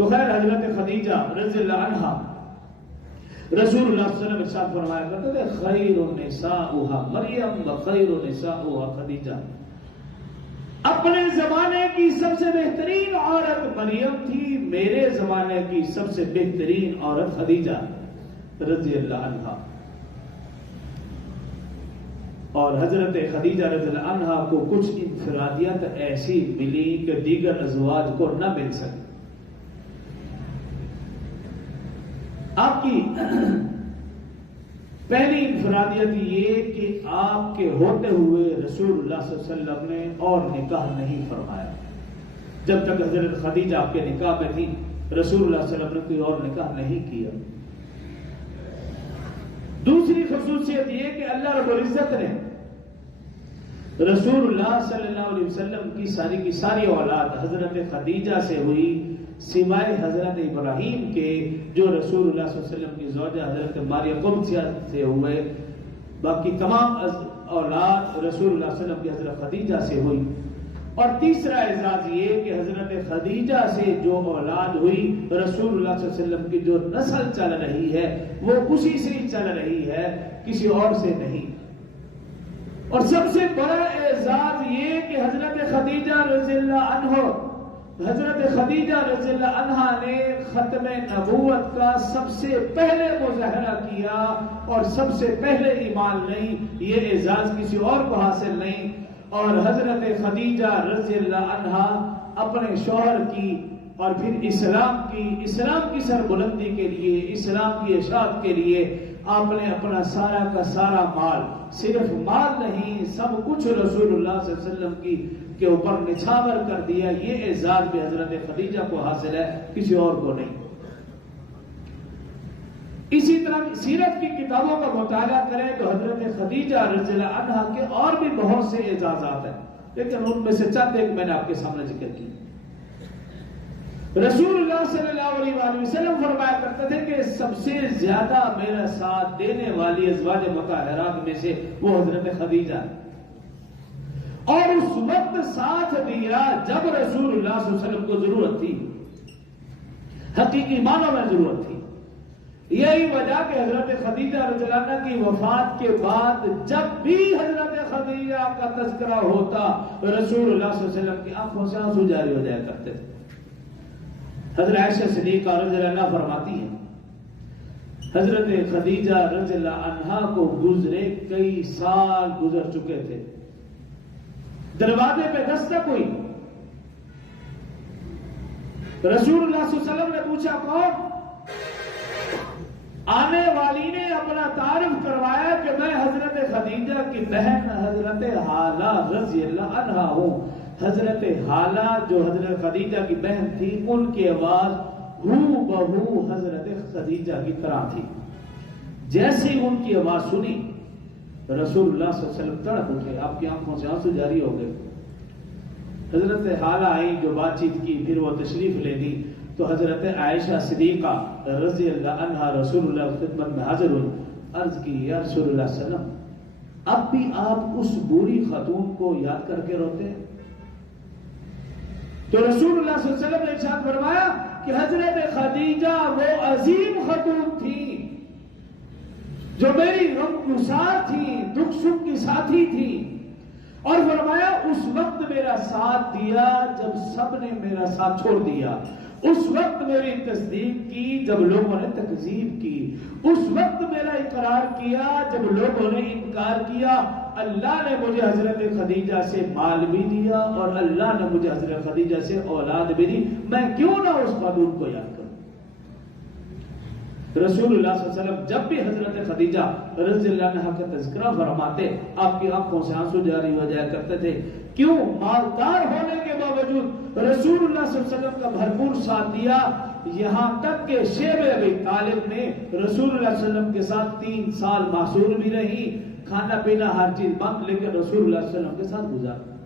تو خیر حضرت خدیجہ رضی اللہ عنہا رسول اللہ صلی اللہ علیہ وسلم ارشاد فرمایا کرتے تھے خیر نساؤہا مریم و خیر نساؤہا خدیجہ، اپنے زمانے کی سب سے بہترین عورت مریم تھی، میرے زمانے کی سب سے بہترین عورت خدیجہ رضی اللہ عنہا۔ اور حضرت خدیجہ رضی اللہ عنہا کو کچھ انفرادیت ایسی ملی کہ دیگر ازواج کو نہ مل سکی۔ آپ کی پہلی انفرادیت یہ کہ آپ کے ہوتے ہوئے رسول اللہ صلی اللہ علیہ وسلم نے اور نکاح نہیں فرمایا۔ جب تک حضرت خدیجہ آپ کے نکاح میں تھی رسول اللہ صلی اللہ علیہ وسلم نے کوئی اور نکاح نہیں کیا۔ دوسری خصوصیت یہ کہ اللہ رب العزت نے رسول اللہ صلی اللہ علیہ وسلم کی ساری اولاد حضرت خدیجہ سے ہوئی، سوائے حضرت ابراہیم کے جو رسول اللہ صلی اللہ علیہ وسلم کی زوجہ حضرت مریم قبطیہ سے ہوئے، باقی تمام اولاد رسول اللہ صلی اللہ علیہ وسلم کی حضرت خدیجہ سے ہوئی۔ اور تیسرا اعزاز یہ کہ حضرت خدیجہ سے جو اولاد ہوئی رسول اللہ صلی اللہ علیہ وسلم کی جو نسل چل رہی ہے وہ اسی سے ہی چل رہی ہے، کسی اور سے نہیں۔ اور سب سے بڑا اعزاز یہ کہ حضرت خدیجہ رضی اللہ عنہا نے ختم نبوت کا سب سے پہلے مظاہرہ کیا اور سب سے پہلے ایمان لائی، یہ اعزاز کسی اور کو حاصل نہیں۔ اور حضرت خدیجہ رضی اللہ عنہا اپنے شوہر کی اور پھر اسلام کی سربلندی کے لیے، اسلام کی اشاعت کے لیے آپ نے اپنا سارا کا سارا مال، صرف مال نہیں سب کچھ رسول اللہ صلی اللہ علیہ وسلم کے اوپر نچھاور کر دیا۔ یہ اعزاز بھی حضرت خدیجہ کو حاصل ہے، کسی اور کو نہیں۔ اسی طرح سیرت کی کتابوں کا مطالعہ کریں تو حضرت خدیجہ رضی اللہ عنہا کے اور بھی بہت سے اعزازات ہیں، لیکن ان میں سے چند ایک میں نے آپ کے سامنے ذکر کی۔ رسول اللہ صلی اللہ علیہ وآلہ وسلم فرمایا کرتے تھے کہ سب سے زیادہ میرا ساتھ دینے والی ازواج مطہرات میں سے وہ حضرت خدیجہ، اور اس وقت ساتھ دیا جب رسول اللہ صلی اللہ علیہ وسلم کو ضرورت تھی، حقیقی معنوں میں ضرورت تھی۔ یہی وجہ کہ حضرت خدیجہ رضی اللہ عنہا کی وفات کے بعد جب بھی حضرت خدیجہ کا تذکرہ ہوتا رسول اللہ صلی اللہ علیہ وسلم کی آنکھوں سے آنسو جاری ہو جایا کرتے تھے۔ حضرت عائشہ صدیقہ رضی اللہ عنہا فرماتی ہیں حضرت خدیجہ رضی اللہ عنہا کو گزرے کئی سال گزر چکے تھے، دروازے پہ دستک ہوئی، رسول اللہ صلی اللہ علیہ وسلم نے پوچھا کون؟ آنے والی نے اپنا تعارف کروایا کہ میں حضرت خدیجہ کی بہن حضرت حالہ رضی اللہ عنہا ہوں۔ حضرت حالہ جو حضرت خدیجہ کی بہن تھی ان کی آواز ہو بہو حضرت خدیجہ کی طرح تھی۔ جیسے ہی ان کی آواز سنی رسول اللہ صلی اللہ علیہ وسلم تڑپ اٹھے، آپ کی آنکھوں سے آنسو جاری ہو گئے۔ حضرت حالہ آئی، جو بات چیت کی، پھر وہ تشریف لے دی تو حضرت عائشہ صدیقہ رضی اللہ عنہا رسول اللہ کی خدمت میں حاضر ہوئی، عرض کی یا رسول اللہ صلی اللہ علیہ وسلم اب بھی آپ اس بری خاتون کو یاد کر کے روتے ہیں؟ تو رسول اللہ صلی اللہ علیہ وسلم نے ارشاد فرمایا کہ حضرت خدیجہ وہ عظیم خاتون تھی جو میری غم گسار تھی، دکھ سکھ کی ساتھی تھی، اور فرمایا اس وقت میرا ساتھ دیا جب سب نے میرا ساتھ چھوڑ دیا، اس وقت میری تصدیق کی جب لوگوں نے تکذیب کی، اس وقت میرا اقرار کیا جب لوگوں نے انکار کیا۔ اللہ نے مجھے حضرت خدیجہ سے مال بھی دیا اور اللہ نے مجھے حضرت خدیجہ سے اولاد بھی دی، میں کیوں نہ اس خاتون کو یاد کروں؟ رسول اللہ صلی اللہ علیہ وسلم جب بھی حضرت خدیجہ رضی اللہ عنہا کا تذکرہ فرماتے آپ کی آنکھوں سے آنسو جاری ہو جایا کرتے تھے۔ کیوں؟ مالدار ہونے کے باوجود رسول اللہ صلی اللہ علیہ وسلم کا بھرپور ساتھ دیا، یہاں تک کہ شیب ابی طالب نے رسول اللہ صلی اللہ علیہ وسلم کے ساتھ 3 سال محصور بھی رہی، کھانا پینا ہر چیز بند، لیکن رسول اللہ صلی اللہ علیہ وسلم کے ساتھ گزارا۔